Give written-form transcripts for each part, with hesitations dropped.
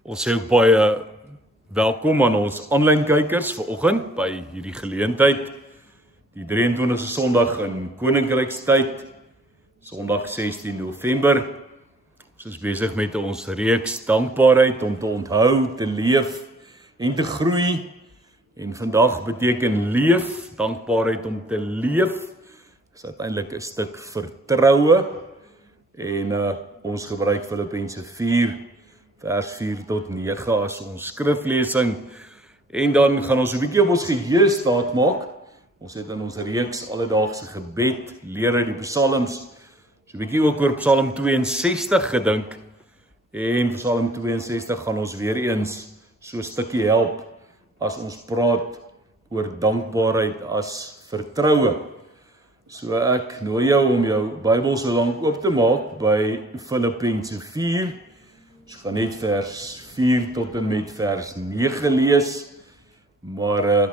Ons sê ook baie welkom aan ons aanlyn kykers vanoggend by hierdie geleentheid. Die 23ste Sondag in Koninkrykstyd, Sondag 16 November. Ons is besig met ons reeks dankbaarheid om te onthou, te leef en te groei. En vandag beteken leef, dankbaarheid om te leef. Dit is uiteindelik 'n stuk vertroue. En ons gebruik Filippense 4 vers 4 tot 9 as ons skriflesing. En dan gaan ons 'n bietjie op ons geheue staat maak. Ons het in ons reeks alledaagse gebed, leer uit die psalms, so 'n bietjie ook oor Psalm 62 gedink. En Psalm 62 gaan ons weer eens so 'n stukkie help as ons praat oor dankbaarheid as vertroue. So ek nooi jou om jou Bybel so lank oop te maak by Filippense 4. Ons gaan net vers 4 tot en met vers 9 lees. Maar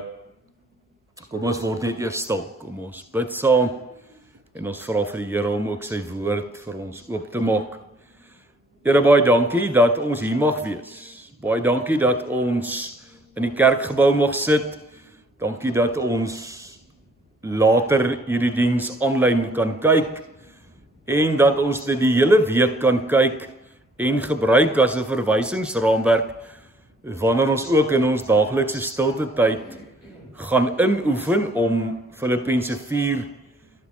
kom ons word net eers stil. Kom ons bid saam en ons vra vir die Here om ook sy woord vir ons oop te maak. Here, baie dankie dat ons hier mag wees. Baie dankie dat ons in die kerkgebou mag sit. Dankie dat ons later hierdie diens aanlyn kan kyk en dat ons dit die hele week kan kyk en gebruik as 'n verwysingsraamwerk wanneer ons ook in ons daaglikse stilte tyd gaan inoefen om Filippense 4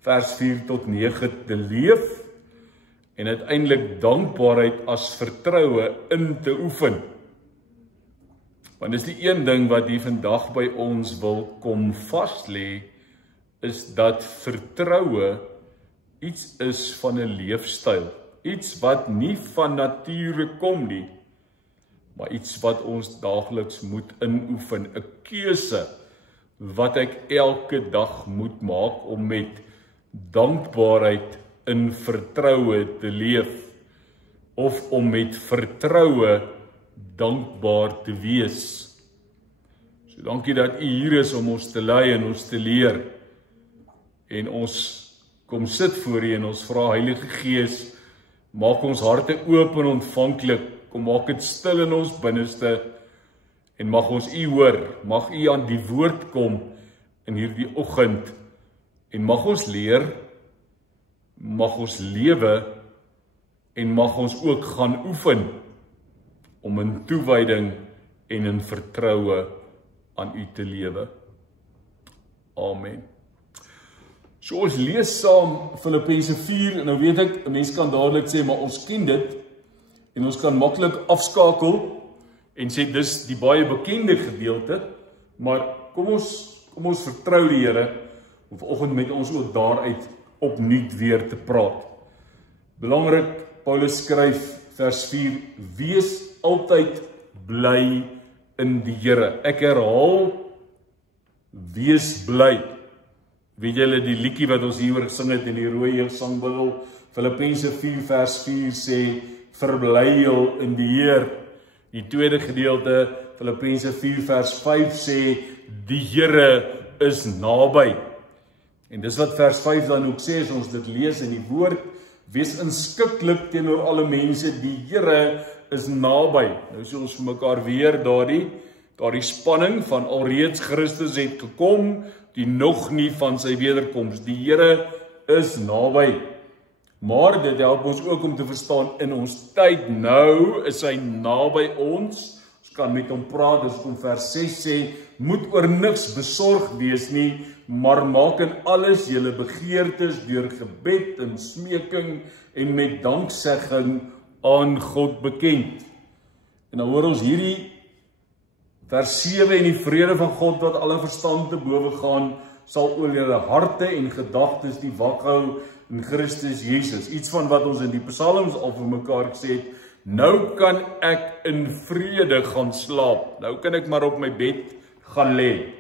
vers 4 tot 9 te leef en uiteindelik dankbaarheid as vertroue in te oefen. Want dis die een ding wat hier vandag by ons wil kom vas lê, is dat vertroue iets is van 'n leefstyl. Iets wat nie van nature kom nie, maar iets wat ons daagliks moet inoefen. 'n Keuse wat ek elke dag moet maak om met dankbaarheid in vertroue te leef. Of om met vertroue dankbaar te wees. So dankie dat U hier is om ons te lei en ons te leer. En ons kom sit voor U en ons vra Heilige Gees, maak ons harte oop en ontvanklik, kom maak dit stil in ons binneste, en mag ons U hoor, mag U aan die woord kom in hierdie oggend, en mag ons leer, mag ons lewe, en mag ons ook gaan oefen, om in toewyding en in vertroue aan U te lewe. Amen. So ons lees saam Filippense 4, en nou weet ek, 'n mens kan dadelik sê, maar ons ken dit, en ons kan maklik afskakel, en sê, dis die baie bekende gedeelte, maar kom ons vertrou die Here, om vanoggend met ons ook daaruit opnuut weer te praat. Belangrik, Paulus skryf, vers 4, wees altyd bly in die Here. Ek herhaal, wees bly. Weet julle die liedjie wat ons hieroor gesing het in die rooi sangbundel, Filippense 4 vers 4 sê, verbly jou in die Heer. Die tweede gedeelte, Filippense 4 vers 5 sê, die Here is naby. En dis wat vers 5 dan ook sê, as ons dit lees in die woord, wees inskikkelik teenoor alle mense, die Here is naby. Nou sê ons vir mekaar weer daardie spanning van alreeds Christus het gekom, die nog nie van sy wederkoms. Die Here is naby. Maar dit help ons ook om te verstaan, in ons tyd nou is hy naby ons. Ons kan met hom praat, as om vers 6 sê, moet oor niks besorg wees nie, maar maak in alles julle begeertes deur gebed en smeking en met danksegging aan God bekend. En dan hoor ons hierdie vers 7, en die vrede van God wat alle verstand te bowe gaan, sal oor julle harte en gedagtes die wag hou in Christus Jesus. Iets van wat ons in die psalms al vir mekaar gesê het, nou kan ek in vrede gaan slaap. Nou kan ek maar op my bed gaan lê.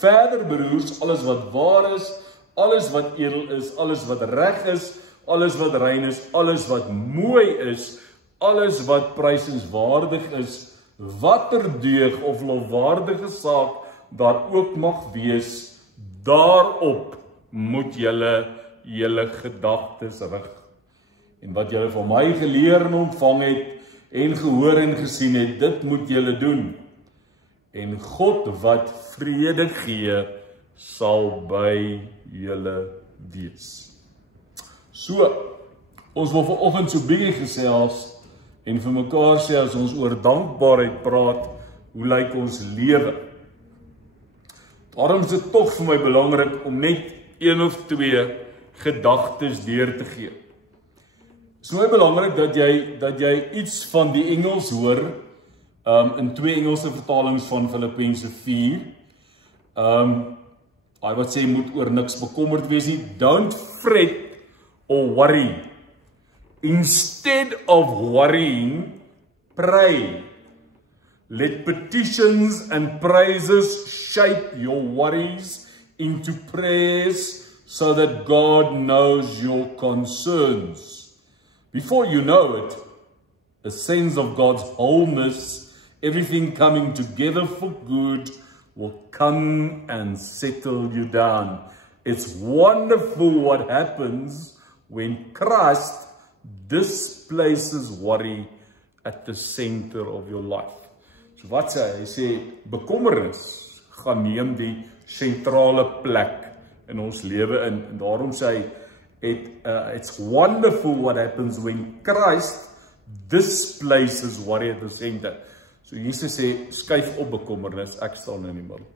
Verder broers, alles wat waar is, alles wat edel is, alles wat reg is, alles wat rein is, alles wat mooi is, alles wat prysenswaardig is, watter deug of lofwaardige saak daar ook mag wees, daarop moet julle gedagtes rig. En wat julle van my geleer en ontvang het, en gehoor en gesien het, dit moet julle doen. En God wat vrede gee, sal by julle wees. So, ons wil vanoggend so bietjie gesels en vir mekaar sê as ons oor dankbaarheid praat, hoe lyk ons lewe? Daarom is dit tog vir my belangrik om net 1 of 2 gedagtes deur te gee. Dit is nou belangrik dat jy iets van die Engels hoor, in 2 Engelse vertalings van Filippense 4. Hy wat sê, moet oor niks bekommerd wees nie. Don't fret or worry. Instead of worrying, pray. Let petitions and praises shape your worries into prayers so that God knows your concerns. Before you know it, a sense of God's wholeness, everything coming together for good, will come and settle you down. It's wonderful what happens when Christ displaces worry at the center of your life. So wat sê hy? Hy sê, bekommernis gaan neem die sentrale plek in ons lewe in. En daarom sê hy, it's wonderful what happens when Christ displaces worry at the center. So Jesus sê, skuif op bekommernis, ek staan in die middel.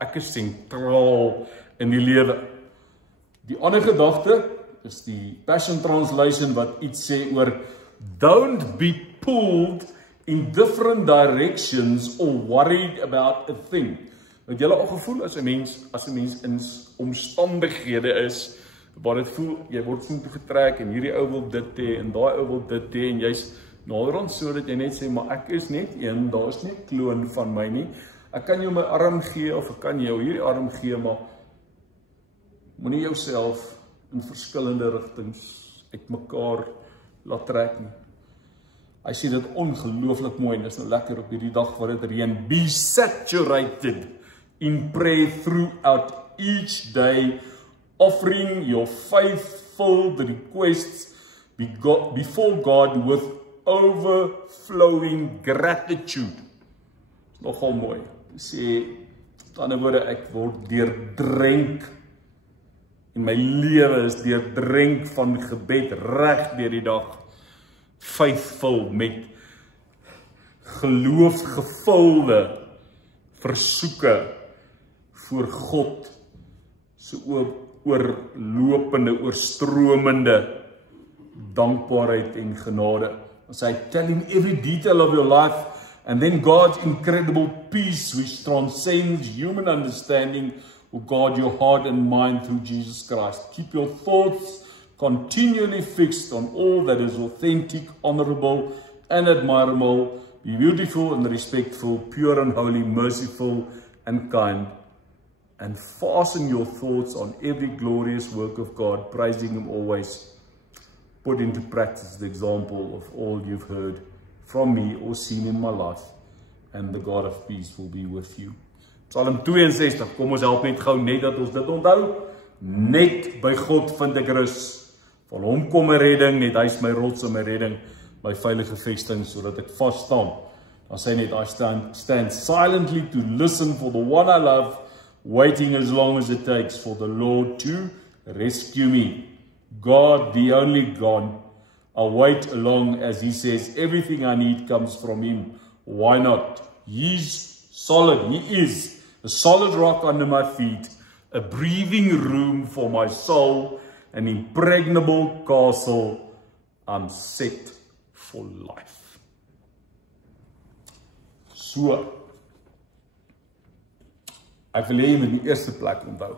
Ek is sentraal in die lewe. Die ander gedagte is die Passion Translation wat iets sê oor don't be pulled in different directions or worried about a thing. Het julle al gevoel as 'n mens in omstandighede is waar dit voel jy word vorentoe getrek en hierdie ou wil dit hê en daai ou wil dit hê en jy's naderhand sodat jy net sê maar ek is net een, daar's nie 'n kloon van my nie. Ek kan jou my arm gee of ek kan jou hierdie arm gee, maar moenie jouself in verskillende rigtings uitmekaar laat trek nie. Hy sê dit ongelooflik mooi en dis nou lekker op hierdie dag waar dit reën. Be saturated in prayer throughout each day, offering your faith-filled requests before God with overflowing gratitude. Dis nogal mooi. Hy sê, met ander woorde, ek word deurdrenk en my lewe is deurdrenk van gebed reg deur die dag. Faithful met geloofgevulde versoeke voor God, so oorlopende, oorstromende dankbaarheid en genade. As I tell him every detail of your life, and then God's incredible peace which transcends human understanding will guard your heart and mind through Jesus Christ. Keep your thoughts continually fixed on all that is authentic, honorable, and admirable. Be beautiful and respectful, pure and holy, merciful and kind. And fasten your thoughts on every glorious work of God, praising him always. Put into practice the example of all you've heard from me or seen in my life, and the God of peace will be with you. Psalm 62, kom ons help net gou net dat ons dit onthou. Net by God vind ek rus. Van hom kom 'n redding, net hy is my rots en my redding, my veilige vesting, sodat ek vas staan. Dan sê net, I stand silently to listen for the one I love, waiting as long as it takes for the Lord to rescue me. God, the only God, I'll wait along as he says, everything I need comes from him. Why not? He's solid, he is a solid rock under my feet, a breathing room for my soul, an impregnable castle. I'm set for life. So, ek wil hê jy moet in die eerste plek onthou.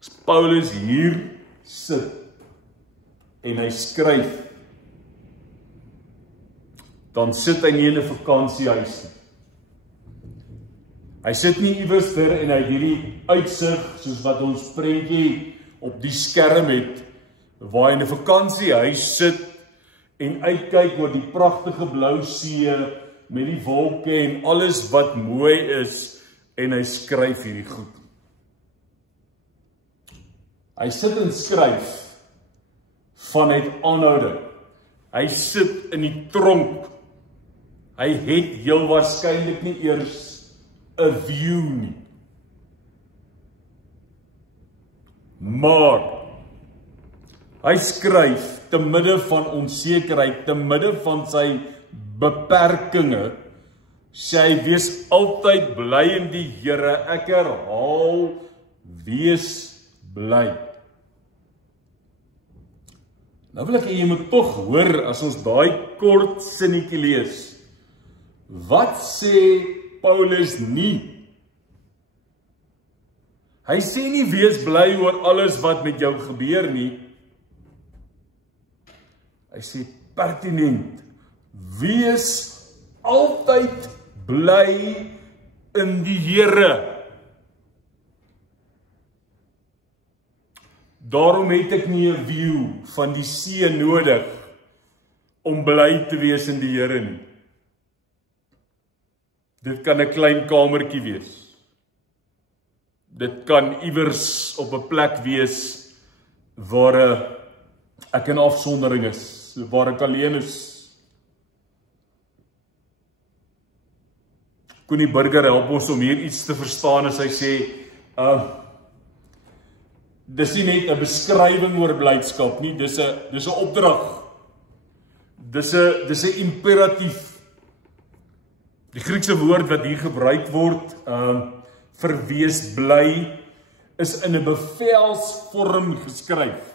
As Paulus hier sit en hy skryf, dan sit hy nie in 'n vakansiehuis nie. Hy sit nie iewers en hy het hierdie uitsig soos wat ons prentjie op die skerm het, waar hy in 'n vakansiehuis sit en uitkyk oor die pragtige blou see met die wolke en alles wat mooi is, en hy skryf hierdie goed. Hy sit en skryf vanuit aanhouding. Hy sit in die tronk. Hy het heel waarskynlik nie eers 'n view nie. Maar hy skryf te midde van onsekerheid, te midde van sy beperkings, sê hy, wees altyd bly in die Here. Ek herhaal, wees bly. Nou wil ek hê jy moet tog hoor, as ons daai kort sinnetjie lees, wat sê Paulus nie? Hy sê nie wees bly oor alles wat met jou gebeur nie. Hy sê pertinent, wees altyd bly in die Here. Daarom het ek nie 'n view van die see nodig om bly te wees in die Here nie. Dit kan 'n klein kamertjie wees. Dit kan iewers op 'n plek wees waar ek in afsondering is, waar ek alleen is. Koenie Burger help ons om hier iets te verstaan as hy sê, dis nie net 'n beskrywing oor blydskap nie, dis 'n opdrag. Dis 'n imperatief. Die Griekse woord wat hier gebruik word vir wees bly is in 'n bevelsvorm geskryf.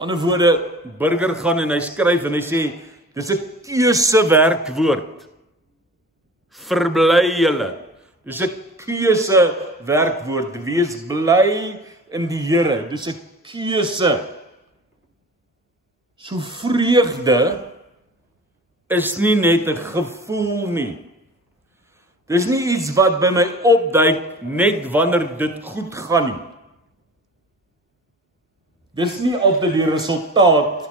Aan die ander woorde, Burger gaan en hy skryf en hy sê dis 'n keusewerkwoord. Verbly julle. Dis 'n keusewerkwoord. Wees bly in die Here. Dis 'n keuse. So vreugde is nie net 'n gevoel nie. Dis nie iets wat by my opduik net wanneer dit goed gaan nie. Dis nie altyd die resultaat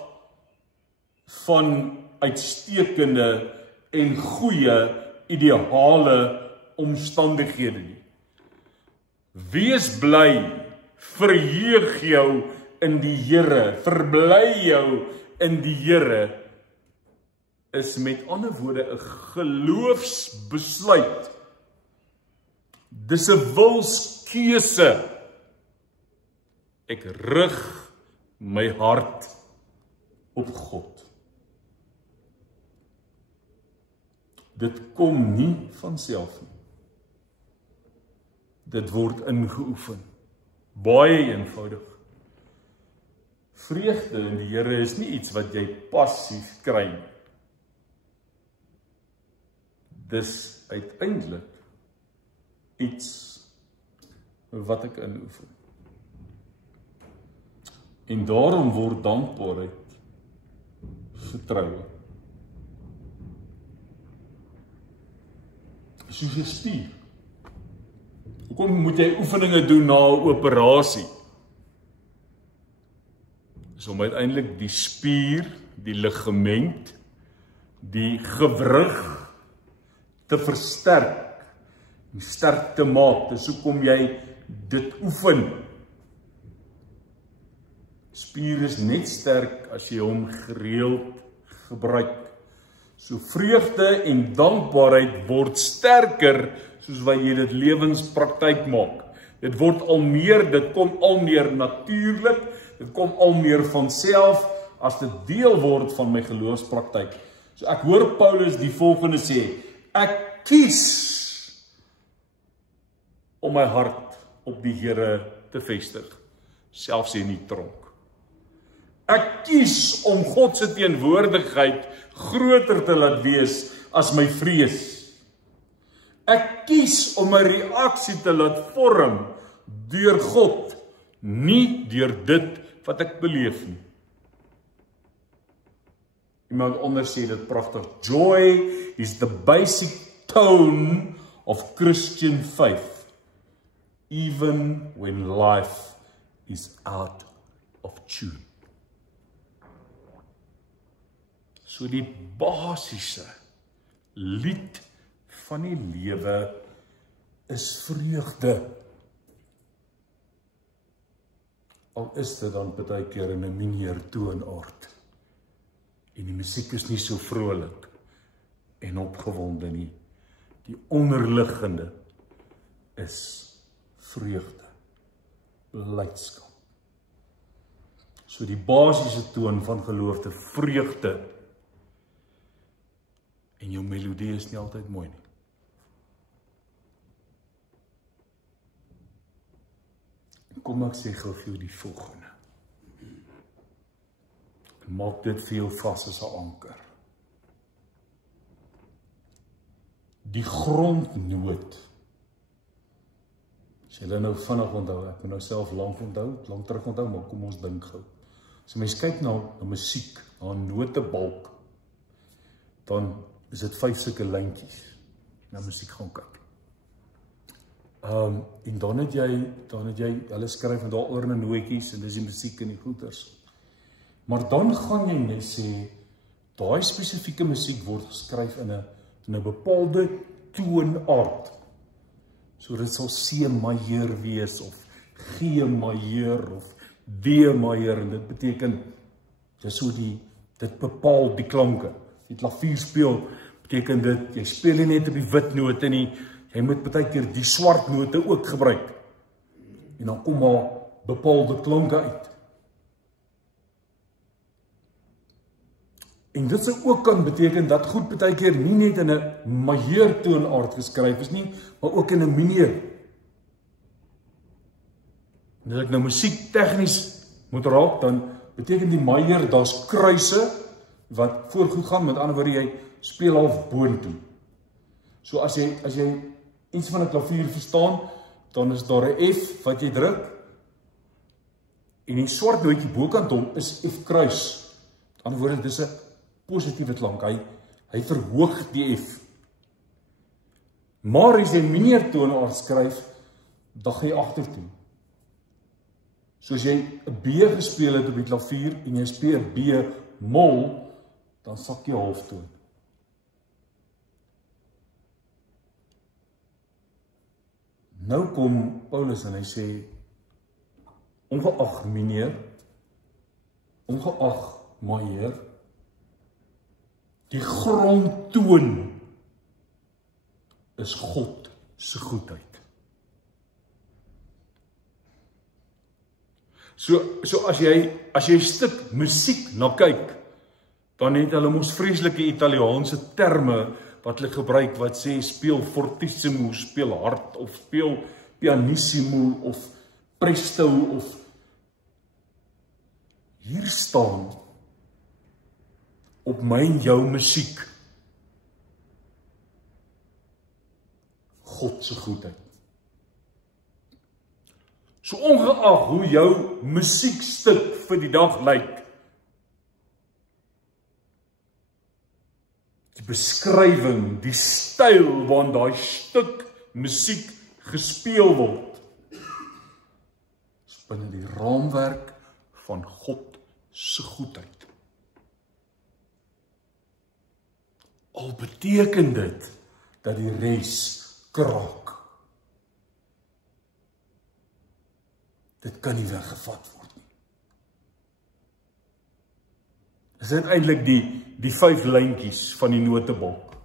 van uitstekende en goeie ideale omstandighede nie. Wees bly, verheug jou in die Here, verbly jou in die Here, is met ander woorde 'n geloofsbesluit. Dis 'n wilskeuse. Ek rig my hart op God. Dit kom nie van self nie. Dit word ingeoefen. Baie eenvoudig. Vreugde in die Here is nie iets wat jy passief kry nie. Dis uiteindelik iets wat ek inoefen. En daarom word dankbaarheid vertroue. Soos 'n spier. Hoekom moet jy oefeninge doen na 'n operasie? Dis om uiteindelik die spier, die ligament, die gewrig te versterk, en sterk te maak. Dis hoekom jy dit oefen. Spier is net sterk as jy hom gereeld gebruik. So vreugde en dankbaarheid word sterker soos wat jy dit lewenspraktyk maak. Dit word dit kom al meer natuurlik, dit kom al meer van self as dit deel word van my geloofspraktyk. So ek hoor Paulus die volgende sê, ek kies om my hart op die Here te vestig, selfs in die tronk. Ek kies om God se teenwoordigheid groter te laat wees as my vrees. Ek kies om my reaksie te laat vorm deur God, nie deur dit wat ek beleef nie. Iemand onder sê dit pragtig. Joy is the basic tone of Christian faith, even when life is out of tune. So die basiese lied van die lewe is vreugde. Al is dit dan baie keer in 'n mineur toonaard. En die musiek is nie so vrolik en opgewonde nie. Die onderliggende is vreugde, blydskap. So die basiese toon van geloofde vreugde. En jou melodie is nie altyd mooi nie. Kom ek sê gou vir jou die volgende. Maak dit vir jou vas as 'n anker. Die grondnoot. As jy nou vinnig onthou, ek moet nou self lank terug onthou, maar kom ons dink gou. As jy mens kyk na musiek, na 'n notebalk, dan is dit 5 sulke lyntjies. Na musiek gaan kyk. En dan het jy, hulle skryf met daaroor nootjies, en dis die musiek en die goeters. Maar dan gaan jy net sê, daai spesifieke musiek word geskryf in 'n bepaalde toonaard. So dit sal C majeur wees, of G majeur, of D majeur, en dit beteken, dis so dit bepaal die klanke. Die klavier speel, beteken dit, jy speel nie net op die wit note nie, jy moet baie keer die swart note ook gebruik. En dan kom maar bepaalde klanke uit. En dit sou ook kan beteken dat goed baie keer nie net in 'n majeur toonaard geskryf is nie, maar ook in 'n mineur. En as ek nou musiek tegnies moet raak, dan beteken die majeur, daar's kruise wat voorgoed gaan, met ander woorde jy speel half boontoe. So as jy iets van 'n klavier verstaan, dan is daar 'n F wat jy druk, en die swart nootjie bokant hom is F kruis. Met ander woorde, dis 'n positiewe klank, hy verhoog die F. Maar as jy mineur toonaard skryf, dan gaan jy agtertoe. So as jy 'n B gespeel het op die klavier, en jy speel B mol, dan sak jy halftoon. Nou kom Paulus en hy sê, ongeag mineur, ongeag majeur, die grondtoon is God se goedheid. So as jy 'n stuk musiek na kyk, dan het hulle mos vreeslike Italiaanse terme wat hulle gebruik, wat sê speel fortissimo, speel hard, of speel pianissimo, of presto, of hier staan op my en jou musiek God se goedheid. So ongeag hoe jou musiekstuk vir die dag lyk, die beskrywing, die styl waarin daai stuk musiek gespeel word, is binne die raamwerk van God se goedheid. Al beteken dit dat die res kraak. Dit kan nie weggevat word nie. Dit is eintlik die 5 lyntjies van die notebalk.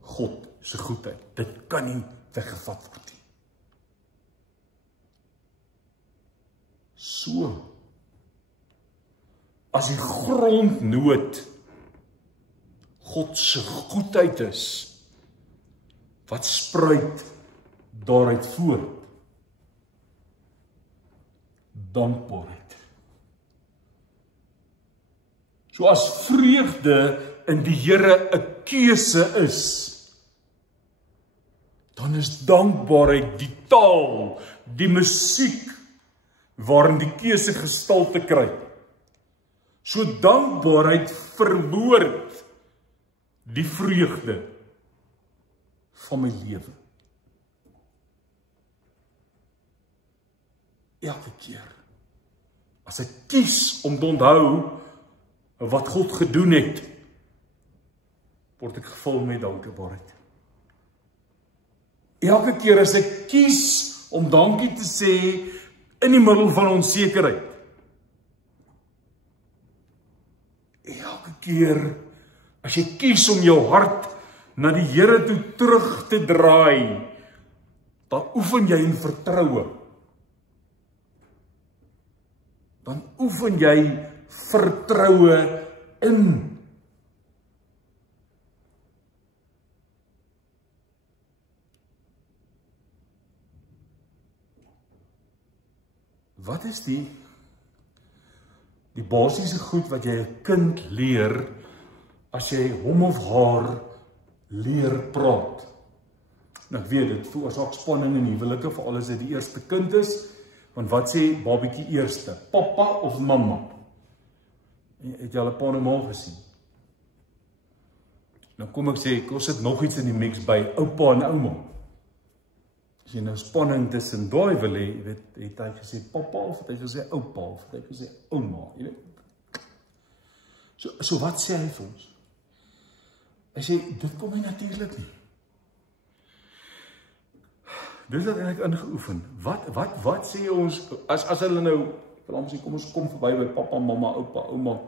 God se goedheid. Dit kan nie weggevat word nie. So, as die grondnoot God se goedheid is, wat spruit daaruit voort? Dankbaarheid. So as vreugde in die Here 'n keuse is, dan is dankbaarheid die taal, die musiek, waarin die keuse gestalte kry. So dankbaarheid verwoord die vreugde van my lewe. Elke keer, as ek kies om te onthou wat God gedoen het, word ek gevul met dankbaarheid. Elke keer as ek kies om dankie te sê in die middel van onsekerheid, elke keer as jy kies om jou hart na die Here toe terug te draai, dan oefen jy in vertroue. Dan oefen jy vertroue in. Wat is die basiese goed wat jy 'n kind leer as jy hom of haar leer praat? Nou ek weet, dit veroorsaak spanning in huwelike, veral as dit die eerste kind is, want wat sê babietjie eerste? Pappa of mamma? Het jy al 'n pa en ma gesien? Nou kom ek sê, kos dit nog iets in die mix by oupa en ouma. As jy nou spanning tussen daai wil hê, het hy gesê pappa of het hy gesê oupa of het hy gesê ouma, jy weet. So wat sê hy vir ons? Hy sê, dit kom nie natuurlik nie. Dit is eintlik ingeoefen. Wat sê ons, as hulle nou, kom ons kom verby by pappa, mamma, oupa, ouma.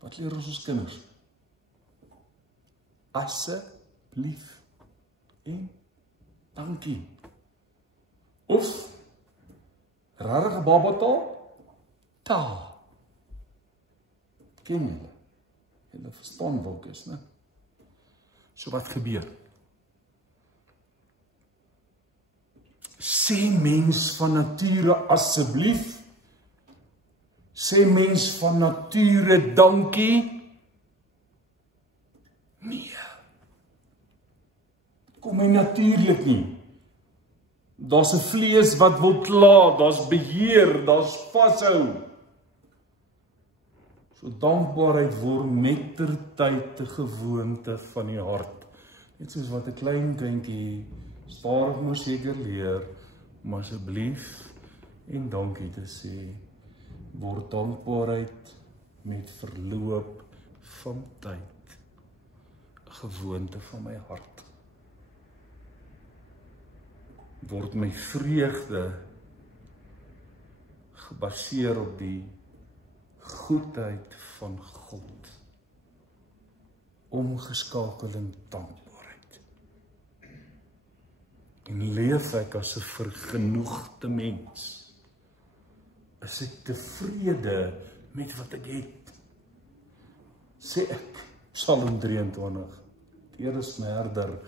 Wat leer ons kinders? Asseblief en dankie. Of rarige babataal? Ta. Ken julle? Julle verstaan wat is, né? So wat gebeur? Sê mens van nature asseblief? Sê mens van nature dankie? Nee. Kom my natuurlik nie. Daar's 'n vlees wat wil kla, daar's beheer, daar's vashou. So dankbaarheid word mettertyd 'n gewoonte van die hart. Net soos wat 'n klein kindjie stadig maar seker leer om asseblief en dankie te sê, word dankbaarheid met verloop van tyd 'n gewoonte van my hart. Word my vreugde gebaseer op die goedheid van God, omgeskakel in dankbaarheid. En leef ek as 'n vergenoegde mens, is ek tevrede met wat ek het. Sê ek, Psalm 23, die Here is my herder,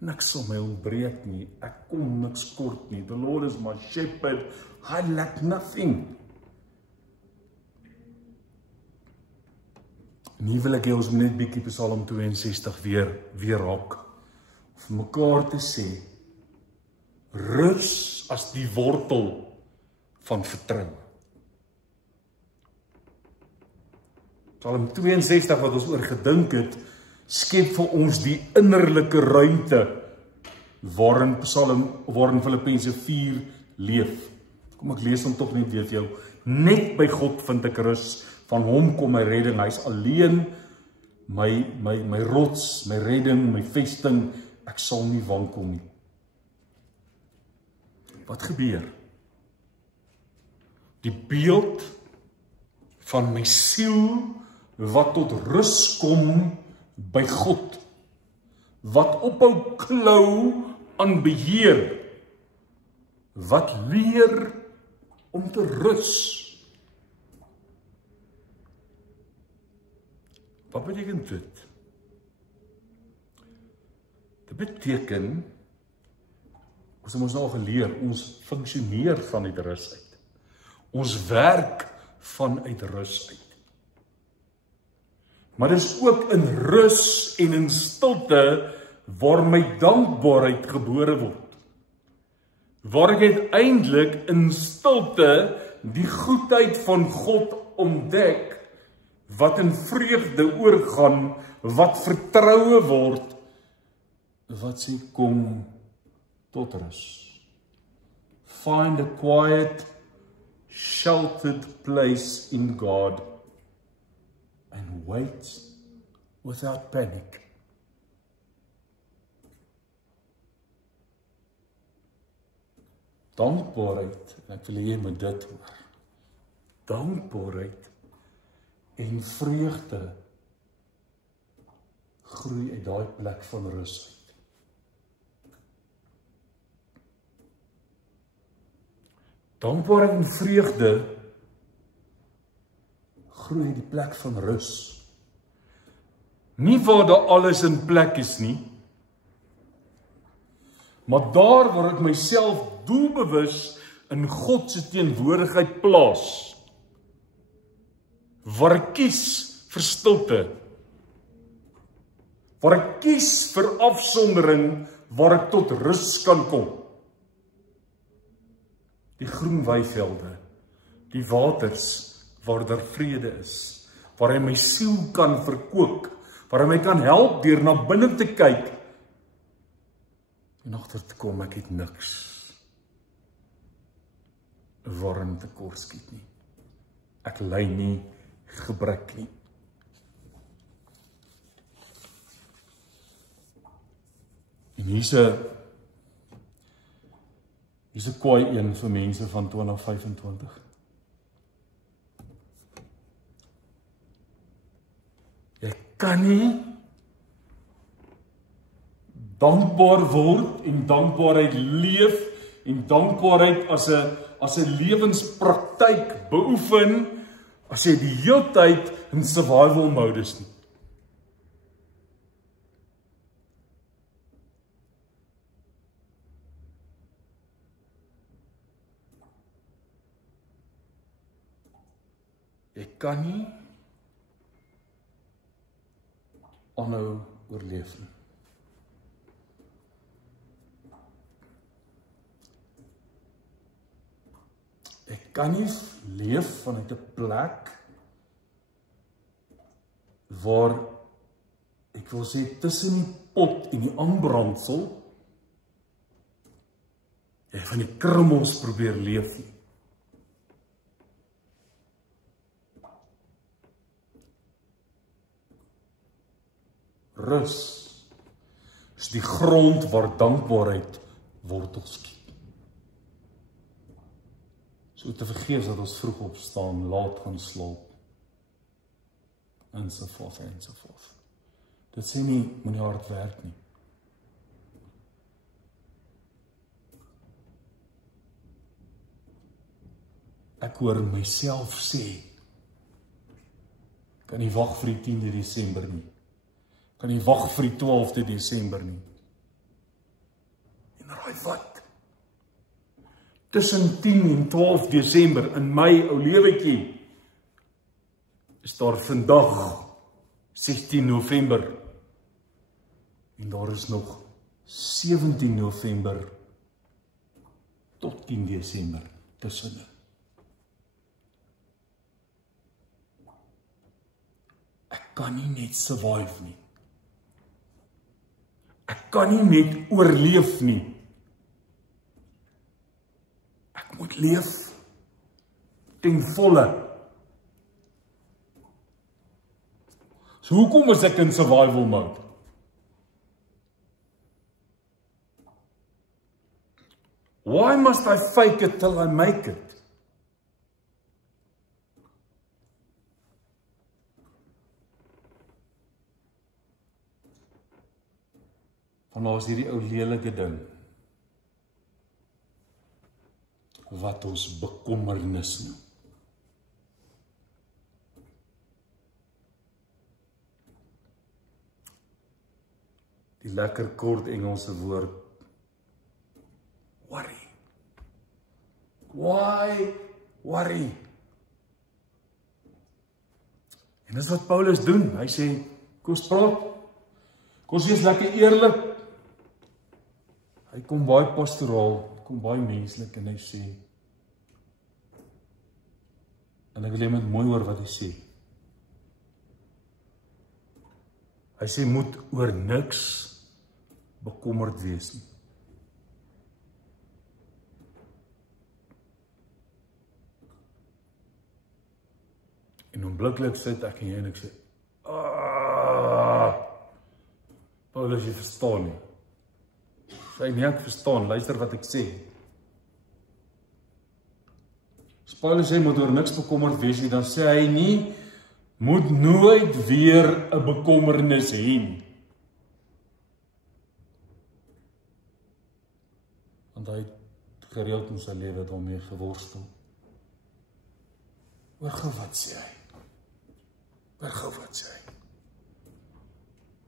niks sal my ontbreek nie, ek kom niks kort nie, the Lord is my shepherd, I lack nothing. En hier wil ek ons net bietjie Psalm 62 weer raak, vir mekaar te sê, rus as die wortel van vertroue. Psalm 62 wat ons oor gedink het, skep vir ons die innerlike ruimte waarin Filippense 4 leef. Kom ek lees hom tog net weer vir jou. Net by God vind ek rus, van hom kom my redding, hy is alleen, my rots, my redding, my vesting, ek sal nie wankel nie. Wat gebeur? Die beeld van my siel wat tot rus kom by God, wat ophou klou aan beheer, wat leer om te rus. Wat beteken dit? Dit beteken, ons het ons al geleer, ons funksioneer vanuit rus uit. Ons werk vanuit rus uit. Maar dit is ook in rus en in stilte waar my dankbaarheid gebore word. Waar ek uiteindelik in stilte die goedheid van God ontdek, wat in vreugde oorgaan, wat vertroue word, wat sê kom tot rus. Find a quiet, sheltered place in God and wait without panic. Dankbaarheid, en ek wil hê jy moet dit hoor. Dankbaarheid en vreugde groei uit daai plek van rus uit. Dankbaarheid en vreugde groei uit die plek van rus. Nie waar daar alles in plek is nie, maar daar waar ek myself doelbewus in God se teenwoordigheid plaas, waar ek kies vir stilte, waar ek kies vir afsondering, waar ek tot rus kan kom. Die groen weivelde, die waters waar daar vrede is, waar hy my siel kan verkoop, waar hy my kan help deur na binne te kyk en agter te kom ek het niks waarin tekort skiet nie. Ek ly nie gebrek nie. En hier's 'n kwaai een vir mense van 2025. Jy kan nie dankbaar word en dankbaarheid leef en dankbaarheid as 'n lewenspraktyk beoefen as jy die hele tyd in survival mode is nie. Jy kan nie aanhou oorleef nie. Ek kan nie leef vanuit 'n plek waar ek wil sê tussen die pot en die aanbrandsel jy van die krummels probeer leef nie. Rus is die grond waar dankbaarheid wortels skiet. So te vergeefs dat ons vroeg opstaan, laat gaan slaap, ensovoorts, ensovoorts. Dit sê nie, moenie hard werk nie. Ek hoor myself sê, kan nie wag vir die 10de Desember nie. Kan nie wag vir die 12de Desember nie. En raai wat? Tussen 10 en 12 Desember in my ou lewetjie is daar vandag 16 November en daar is nog 17 November tot 10 Desember tussenin. Ek kan nie net survive nie. Ek kan nie net oorleef nie. Ek moet leef ten volle. So hoekom is ek in survival mode? Why must I fake it till I make it? Van ons hierdie ou lelike ding wat ons bekommernis noem. Die lekker kort Engelse woord worry. Why worry? En dis wat Paulus doen. Hy sê, kom ons praat. Kom ons wees lekker eerlik. Hy kom baie pastoraal, kom baie menslik en hy sê, en ek wil jy met mooi hoor wat hy sê. Hy sê, moet oor niks bekommerd wees nie. En onmiddellik sit ek en jy en ek sê, Paulus, jy verstaan nie. Sê nie, ek verstaan, luister wat ek sê. As Paulus sê, moet oor niks bekommerd wees nie, dan sê hy nie, moet nooit weer 'n bekommernis hê nie. want hy het gereeld in sy lewe daarmee geworstel. Hoor gou wat sê hy. Hoor gou wat sê hy.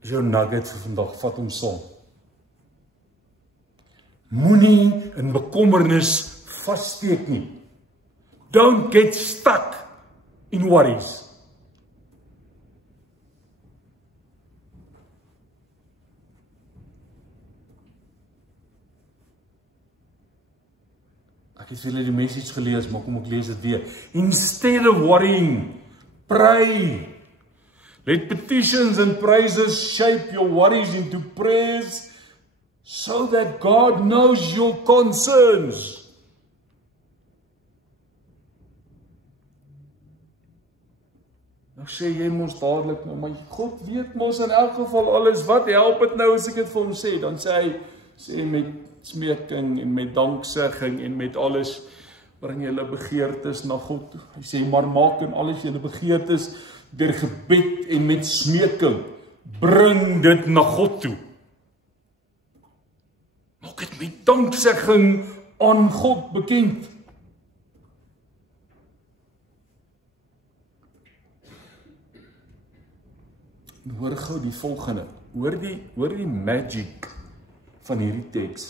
Is jou nugget vir vandag, vat hom saam. Moenie in bekommernis vassteek nie. Don't get stuck in worries. Ek het vir julle die message gelees, maar kom ek lees dit weer. Instead of worrying, pray. Let petitions and praises shape your worries into prayers so that God knows your concerns. Nou sê jy mos dadelik, nou, maar God weet mos in elk geval alles, wat help het nou as ek dit vir hom sê? Dan sê hy, met smeking en met danksegging en met alles, bring julle begeertes na God toe. Hy sê, maar maak in alles julle begeertes deur gebed en met smeking, bring dit na God toe. Maak dit met danksegging aan God bekend. Hoor gou die volgende, hoor die magic van hierdie teks.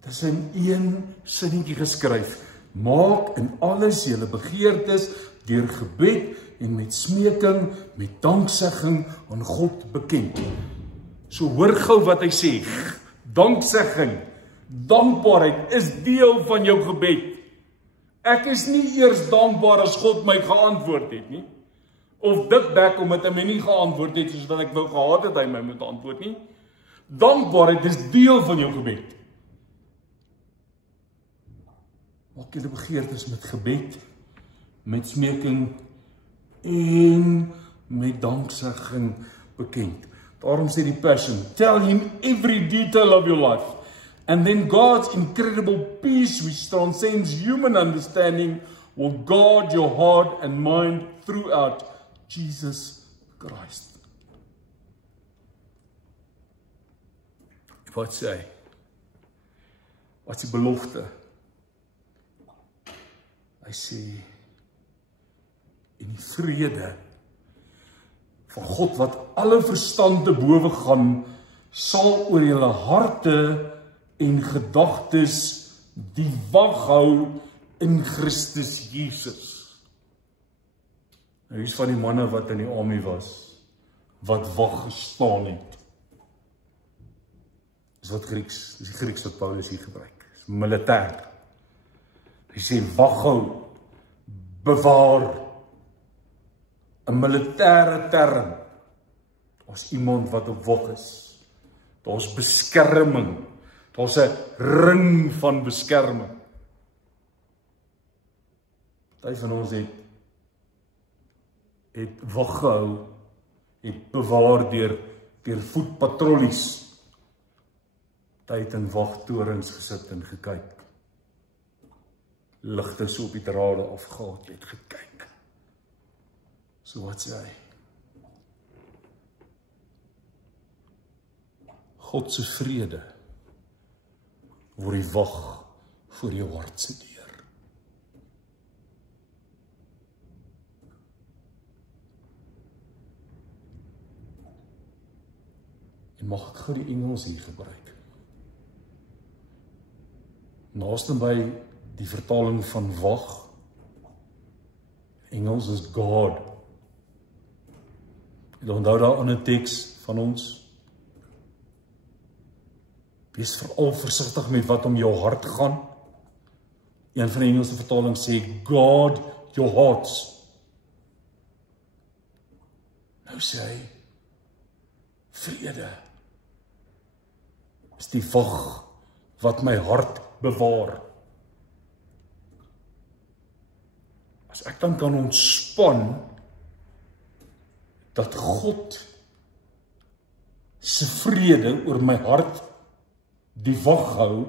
Dit is in een sinnetjie geskryf. Maak in alles julle begeertes deur gebed en met smeking, met danksegging aan God bekend. So hoor gou wat hy sê. Danksegging, dankbaarheid is deel van jou gebed. Ek is nie eers dankbaar as God my geantwoord het nie. Of dit bek omdat hy my nie geantwoord het soos wat ek wou gehad het hy my moet antwoord nie. Dankbaarheid is deel van jou gebed. Maak julle begeertes met gebed, met smeking en met danksegging bekend. Daarom sê die Passion, tell him every detail of your life, and then God's incredible peace which transcends human understanding will guard your heart and mind throughout Jesus Christ. Wat sê hy? Wat is die belofte? Hy sê, en die vrede van God wat alle verstand te bowe gaan, sal oor julle harte en gedagtes die wag hou in Christus Jesus. Nou is van die manne wat in die army was, wat wag gestaan het. Dis wat Grieks, dis die Grieks wat Paulus hier gebruik. Dis militêr. Hy sê wag hou, bewaar. 'n militêre term. Daar's iemand wat op wag is. Daar's beskerming. Daar's 'n ring van beskerming. Party van ons het wag gehou, het bewaar deur voetpatrollies. Tyd in wagtorens gesit en gekyk. Ligte so op die drade afgehaal, het gekyk. So wat sê hy? God se vrede word die wag voor jou hart se deur. En mag ek gou die Engels hier gebruik? Naaste by die vertaling van wag, Engels is God. Jy onthou daar 'n ander teks van ons? Wees veral versigtig met wat om jou hart gaan. Een van die Engelse vertalings sê, guard your hearts. Nou sê hy, vrede is die wag wat my hart bewaar. As ek dan kan ontspan, dat God se vrede oor my hart die wag hou,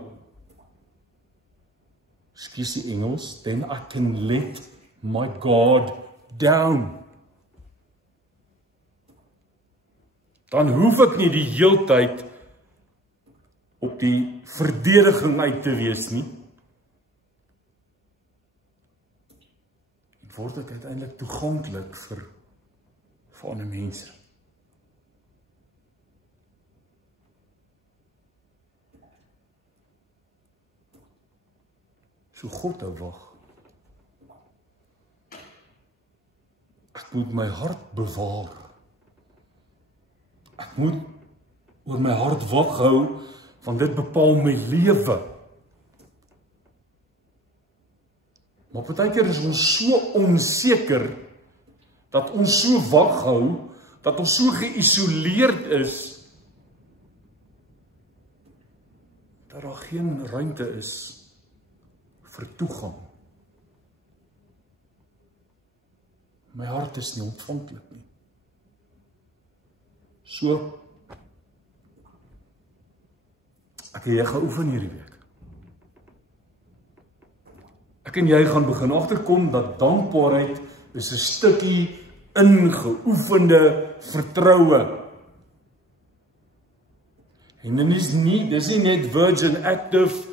excuse die Engels, then I can let my guard down. Dan hoef ek nie die heeltyd die verdediging uit te wees nie. En word ek uiteindelik toeganklik vir ander mense. So God hou wag. Ek moet my hart bewaar. Ek moet oor my hart wag hou, want dit bepaal my lewe. Maar partykeer is ons so onseker, dat ons so wag hou, dat ons so geïsoleerd is, dat daar geen ruimte is vir toegang. My hart is nie ontvanklik nie. So, ek en jy gaan oefen hierdie week. Ek en jy gaan begin agterkom dat dankbaarheid is 'n stukkie ingeoefende vertroue. En dit is nie net Virgin Active,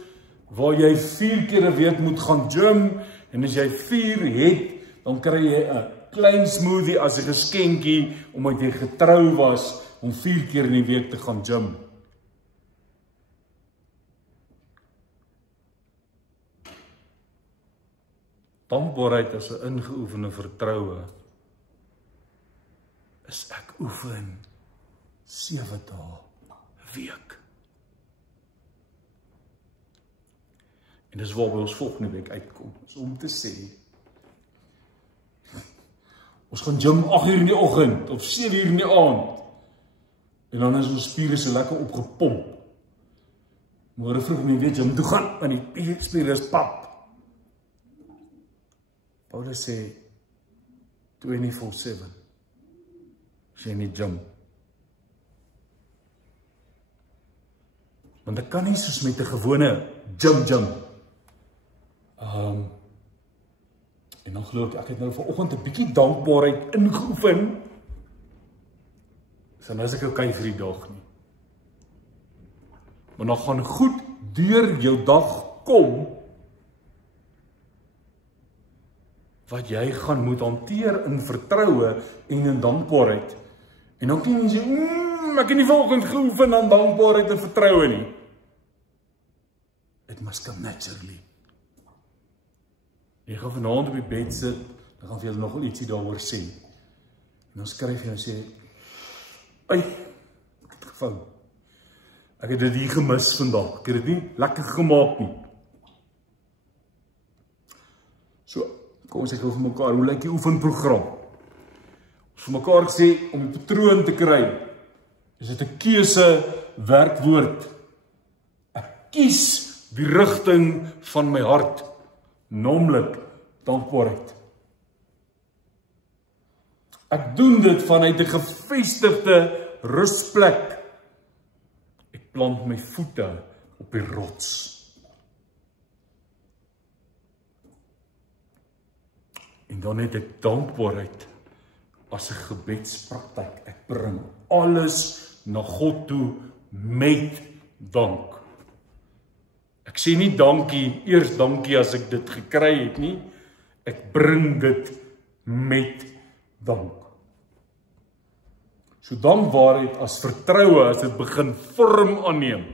waar jy 4 keer 'n week moet gaan gym, en as jy 4 het, dan kry jy 'n klein smoothie as 'n geskenkie, omdat jy getrou was, om 4 keer in die week te gaan gym. Dankbaarheid as 'n ingeoefende vertroue, is ek oefen 7 dae 'n week. En dis waar ons volgende week uitkom, is om te sê, ons gaan gym 8 uur in die oggend, of 7 uur in die aand, en dan is ons spiere so lekker opgepomp. Môre vroeg nie weet gym toe gaan, want die spiere is pap. Paulus sê 24/7 as jy in die gym. Want dit kan nie soos met 'n gewone gym. En dan glo ek het nou vanoggend 'n bietjie dankbaarheid ingeoefen. So nou is ek okay vir die dag nie. Maar dan gaan goed deur jou dag kom, wat jy gaan moet hanteer in vertroue en in dankbaarheid. En dan kan jy sê, ek het nie vanoggend geoefen aan dankbaarheid en vertroue nie. It must come naturally. Jy gaan vanaand op die bed sit, dan gaan vir julle nogal ietsie daaroor sê. En dan skryf jy en sê, ek het gevang. Ek het dit hier gemis vandag. Ek het dit nie lekker gemaak nie. So, kom ons sê vir mekaar, hoe lyk die oefenprogram? Ons vir mekaar gesê, om die patroon te kry, is dit 'n keuse werkwoord. Ek kies die rigting van my hart, naamlik dankbaarheid. Ek doen dit vanuit 'n gevestigde rusplek. Ek plant my voete op die rots. En dan het ek dankbaarheid as 'n gebedspraktyk. Ek bring alles na God toe met dank. Ek sê nie dankie, eers dankie as ek dit gekry het nie. Ek bring dit met dank. So dankbaarheid as vertroue, as dit begin vorm aanneem.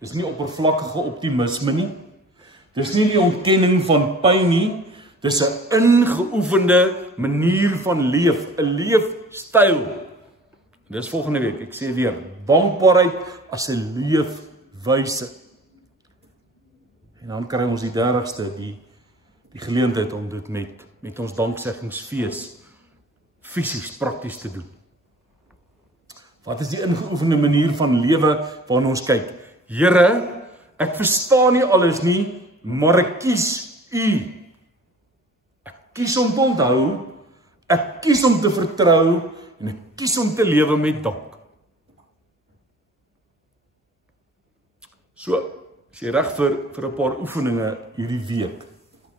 Dis nie oppervlakkige optimisme nie. Dis nie die ontkenning van pyn nie. Dis 'n ingeoefende manier van leef, 'n leefstyl. Dis volgende week, ek sê weer, dankbaarheid as 'n leefwyse. En dan kry ons die 30ste die geleentheid om dit met ons dankseggingsfees fisies prakties te doen. Wat is die ingeoefende manier van lewe waarna ons kyk? Here, ek verstaan nie alles nie, maar ek kies U. Ek kies om te onthou, ek kies om te vertrou en ek kies om te lewe met dank. So, as jy reg vir 'n paar oefeninge hierdie week,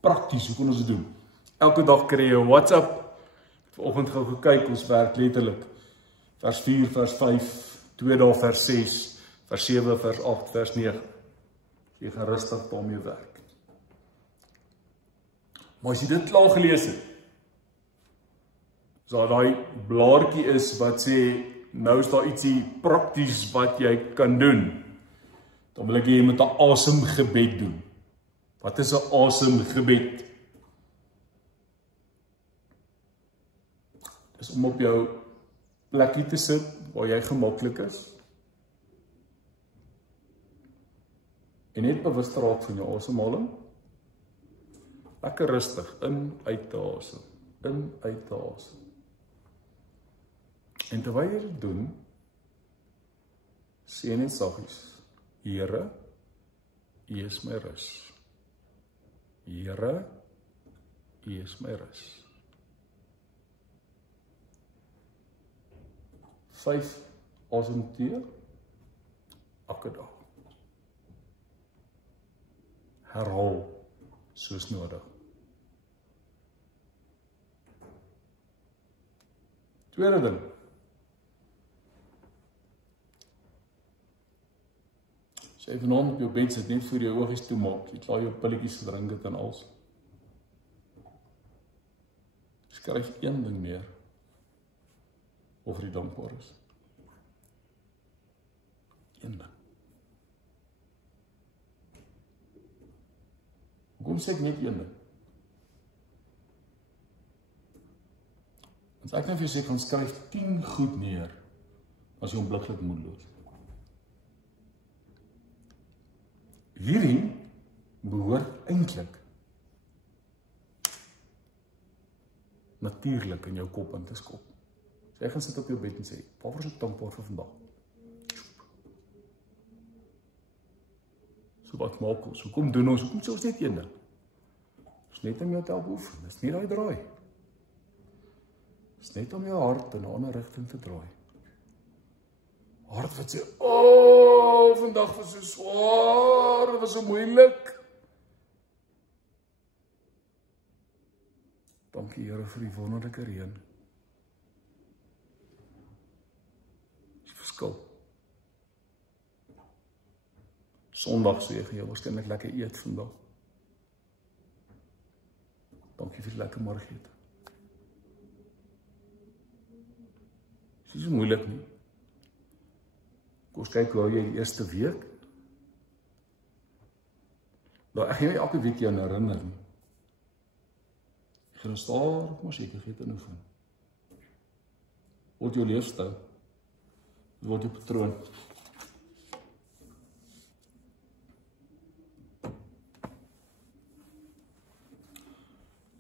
prakties, hoe kan ons dit doen? Elke dag kry jy 'n WhatsApp. Vanoggend gou gekyk, ons werk letterlik vers 4, vers 5, 2 dae vers 6, vers 7, vers 8, vers 9. Jy gaan rustig daarmee werk. Maar as jy dit klaar gelees het, as daar daai blaartjie is wat sê, nou is daar ietsie prakties wat jy kan doen, dan wil ek jy met 'n asemgebed doen. Wat is 'n asemgebed? Dis om op jou plekkie te sit waar jy gemaklik is en net bewus te raak van jou asemhaling. Lekker rustig, in, uit te asem, in, uit te asem. En terwyl jy dit doen, sê net saggies, Here, U is my rus. Here, U is my rus. 5 asemteë elke dag. Herhaal soos nodig. Tweede ding. As jy vanaand op jou bed sit, net voor jou oogies toemaak, jy klaar jou pilletjies gedrink het en alles. Skryf een ding neer, of jy dankbaar is. Een ding. Hoekom sê ek net een ding? As ek nou vir jou sê, kan skryf 10 goed neer, as jy onblikkelijk moedeloos. Hierdie behoort eintlik natuurlik in jou kop in te skop. So jy gaan sit op jou bed en sê, waarvoor is ek dankbaar vir vandag? So wat maak ons? Hoekom doen ons? Hoekom sê ons net een ding? Ons net om jou te help oefen. Dis nie daai draai. Dis net om jou hart in 'n ander rigting te draai. Hart wat sê, vandag was so swaar, dit was so moeilik. Dankie Here vir die wonderlike reën. Dis verskil. Sondag sê jy waarskynlik lekker eet vandag. Dankie vir die lekker middagete. Dis nie so moeilik nie. Kom ons kyk hoe hou jy die eerste week. Nou, ek gaan nie elke week jou herinner nie. Ek gaan stadig maar sekerheid in oefen. Word jou leefstyl. Word jou patroon.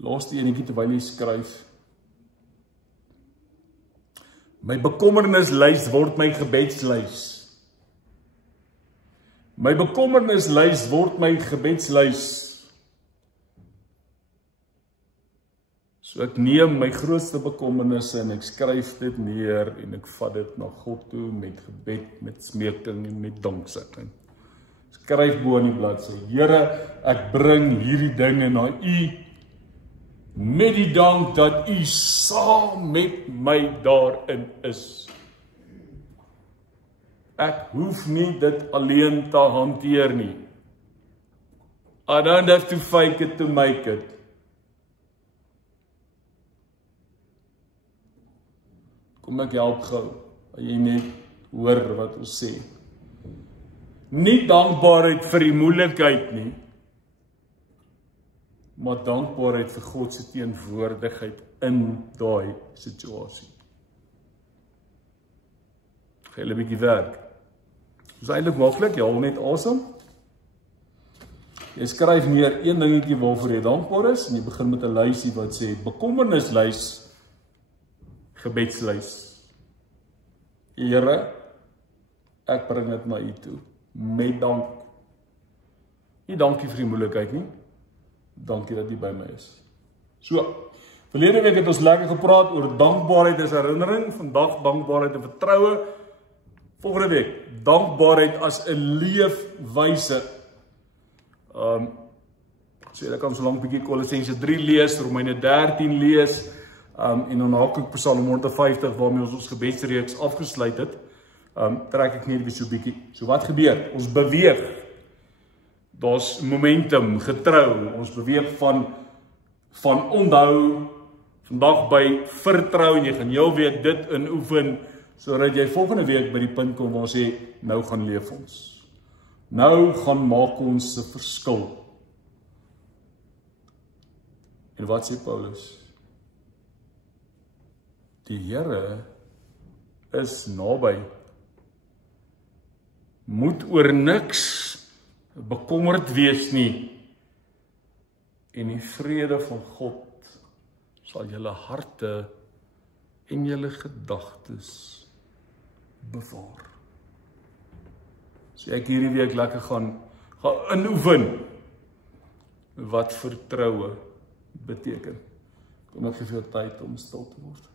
Laaste enetjie terwyl jy skryf. My bekommernislys word my gebedslys. My bekommernislys word my gebedslys. So ek neem my grootste bekommernisse en ek skryf dit neer en ek vat dit na God toe met gebed, met smeking en met danksegging. Skryf bo in die bladsy, Here, ek bring hierdie dinge na U met die dank dat U saam met my daarin is. Ek hoef nie dit alleen te hanteer nie. I don't have to fake it to make it. Kom ek help gou, as jy net hoor wat ons sê. Nie dankbaarheid vir die moeilikheid nie, maar dankbaarheid vir God se teenwoordigheid in daai situasie. Gaan julle 'n bietjie werk. Dis eintlik maklik, jy haal net asem. Jy skryf neer een dingetjie waarvoor jy dankbaar is en jy begin met 'n lysie wat sê bekommernislys, gebedslys. Here, ek bring dit na U toe met dank. Nie dankie vir die moeilikheid nie. Dankie dat U by my is. So, verlede week het ons lekker gepraat oor dankbaarheid as herinnering, vandag dankbaarheid en vertroue. Volgende week, dankbaarheid as 'n leefwyse. So jy kan so lank bietjie Kolossense 3 lees, Romeine 13 lees, en dan haak ek Psalm 150 waarmee ons gebedsreeks afgesluit het. trek ek net weer so 'n bietjie. So wat gebeur? Ons beweeg. Daar's momentum, getrou. Ons beweeg van onthou, vandag by vertrou, en jy gaan heel week dit inoefen, sodat jy volgende week by die punt kom waar ons sê, nou gaan leef ons. Nou gaan maak ons 'n verskil. En wat sê Paulus? Die Here is naby. Moet oor niks bekommerd wees nie. En die vrede van God sal julle harte en julle gedagtes bewaar. So ek hierdie week lekker gaan inoefen wat vertroue beteken. Kom ek gee veel tyd om stil te word.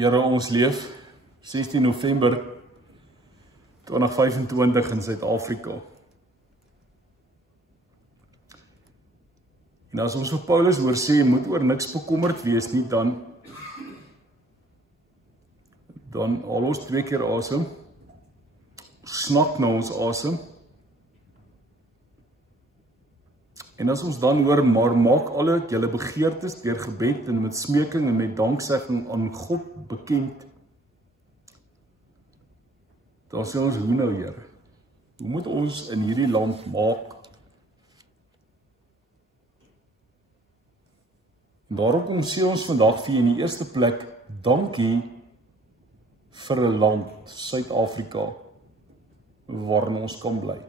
Here, ons leef 16 November 2025 in Suid-Afrika. En as ons vir Paulus hoor sê, moet oor niks bekommerd wees nie, dan haal ons 2 keer asem, snak na ons asem. En as ons dan hoor, maar maak alle julle begeertes deur gebed en met smeking en met danksegging aan God bekend, dan sê ons, hoe nou, Here? Hoe moet ons in hierdie land maak? En daarom kom sê ons vandag vir in die eerste plek, dankie vir 'n land, Suid-Afrika, waarin ons kan bly.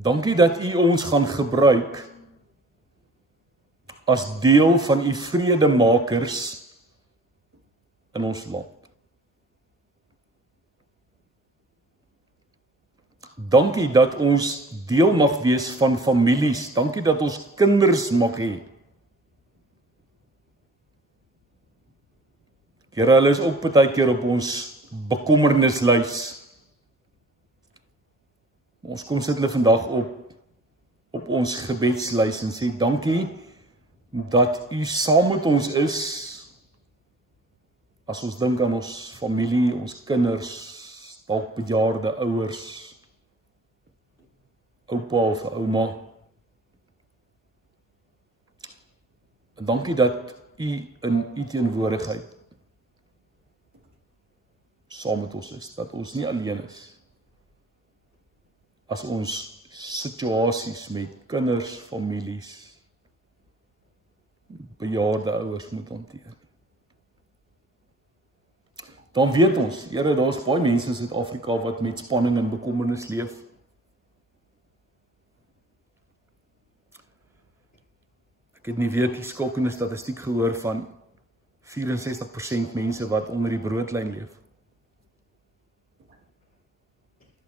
Dankie dat U ons gaan gebruik as deel van U vredemakers in ons land. Dankie dat ons deel mag wees van families. Dankie dat ons kinders mag hê. Here, hulle is ook partykeer op ons bekommernislys. Ons kom sit hulle vandag op ons gebedslys en sê dankie dat U saam met ons is as ons dink aan ons familie, ons kinders, dalk bejaarde ouers, oupa of ouma. Dankie dat U in U teenwoordigheid saam met ons is, dat ons nie alleen is as ons situasies met kinders, families, bejaarde ouers moet hanteer. Dan weet ons, Here, daar is baie mense in Suid-Afrika wat met spanning en bekommernis leef. Ek het in die week die skokkende statistiek gehoor van 64% mense wat onder die broodlyn leef.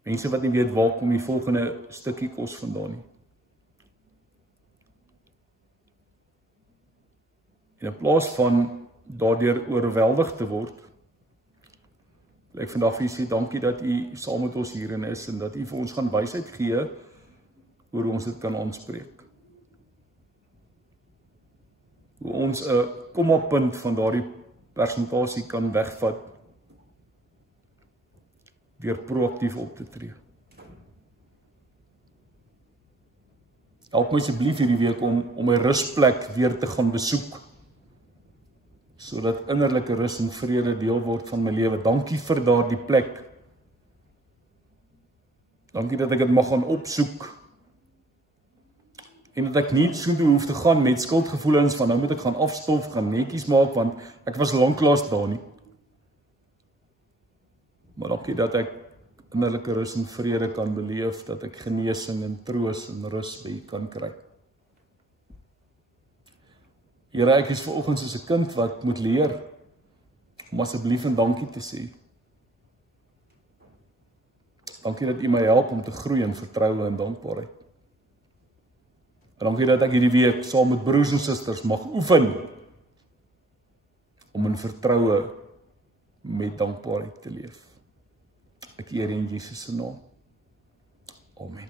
Mense wat nie weet waar kom die volgende stukkie kos vandaan nie. En in plaas van daardeur oorweldig te word, wil ek vandag vir U sê dankie dat U saam met ons hierin is en dat U vir ons gaan wysheid gee hoe ons dit kan aanspreek. Hoe ons 'n kommapunt van daardie persentasie kan wegvat deur proaktief op te tree. Help my asseblief hierdie week om my rusplek weer te gaan besoek, sodat innerlike rus en vrede deel word van my lewe. Dankie vir daardie plek. Dankie dat ek dit mag gaan opsoek, en dat ek nie so toe hoef te gaan met skuldgevoelens van nou moet ek gaan afstof, gaan netjies maak, want ek was lanklaas daar nie. Maar dankie dat ek innerlike rus en vrede kan beleef, dat ek genesing en troos en rus by U kan kry. Here, ek is vanoggend soos 'n kind wat moet leer om asseblief en dankie te sê. Dankie dat U my help om te groei in vertroue en dankbaarheid. En dankie dat ek hierdie week saam met broers en susters mag oefen om in vertroue met dankbaarheid te leef. Ek eer in Jesus se naam. Amen.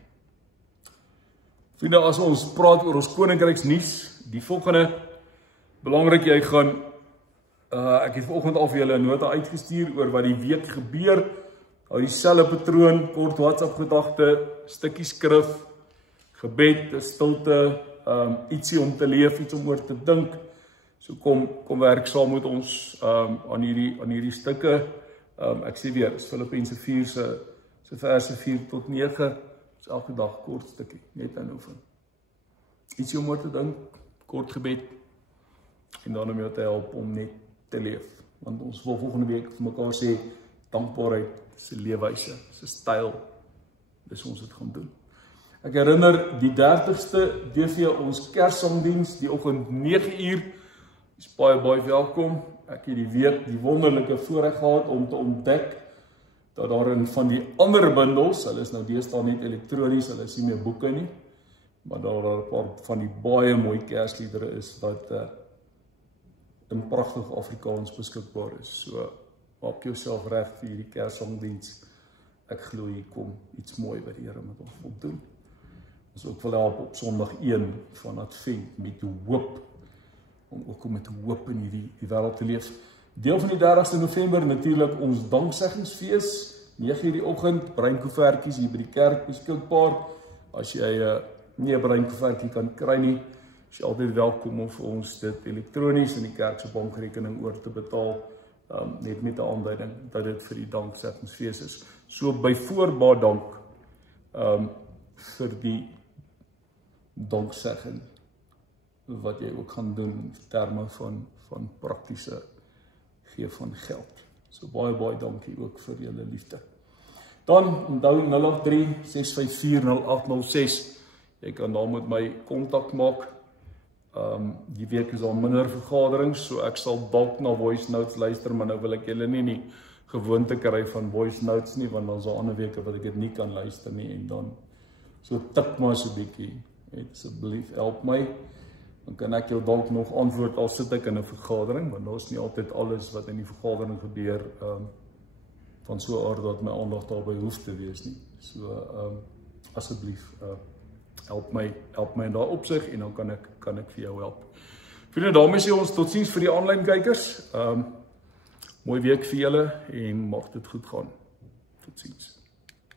Vriende, as ons praat oor ons koninkryksnuus, die volgende belangrik, ek het vanoggend al vir julle 'n nota uitgestuur oor wat die week gebeur. Hou dieselfde patroon, kort WhatsApp gedagte, stukkie skrif, gebed, stilte, ietsie om te leef, iets om oor te dink. So kom werk saam met ons aan hierdie stukke. Ek sê weer, is Filippense 4 se verse 4 tot 9, is elke dag kort stukkie, net aan oefen. Ietsie om oor te dink, kort gebed, en dan om jou te help om net te leef. Want ons wil volgende week vir mekaar sê, dankbaarheid is 'n leefwyse, is 'n styl, dis ons dit gaan doen. Ek herinner die 30ste DV ons Kerssangdiens, die oggend 9 uur, is baie welkom. Ek het die week die wonderlike voorreg gehad om te ontdek dat daarin van die ander bundels, hulle is nou deesdae net elektronies, hulle is nie meer boeke nie, maar daar 'n paar van die baie mooi Kersliedere is wat in pragtig Afrikaans beskikbaar is. So maak jouself reg vir hierdie Kerssangdiens. Ek glo hier kom iets mooi wat die Here met ons wil doen. Ons ook wil help op Sondag 1 van Advent met hoop, om ook met hoop in hierdie wêreld te leef. Deel van die 30ste November natuurlik ons dankseggingsfees, 9 uur die oggend, breinkoevertjies hier by die kerk beskikbaar. As jy nie 'n breinkoevertjie kan kry nie, is jy altyd welkom om vir ons dit elektronies in die kerk se bankrekening oor te betaal, net met 'n aanduiding dat dit vir die dankseggingsfees is. So by voorbaat dank vir die danksegging wat jy ook gaan doen in terme van praktiese gee van geld. So baie dankie ook vir julle liefde. Dan onthou 083-654-0806. Jy kan daar met my kontak maak. Die week is al minder vergaderings, so ek sal dalk na voice notes luister, maar nou wil ek julle nie gewoonte kry van voice notes nie, want dan is daar ander weke wat ek dit nie kan luister nie, en dan so tik maar so 'n bietjie, asseblief help my, dan kan ek jou dalk nog antwoord al sit ek in 'n vergadering, want daar is nie altyd alles wat in die vergadering gebeur van so 'n aard dat my aandag daarby hoef te wees nie. So asseblief help my in daai opsig, en dan kan ek vir jou help. Vriende, daarmee sê ons totsiens vir die aanlyn kykers. Mooi week vir julle en mag dit goed gaan. Totsiens.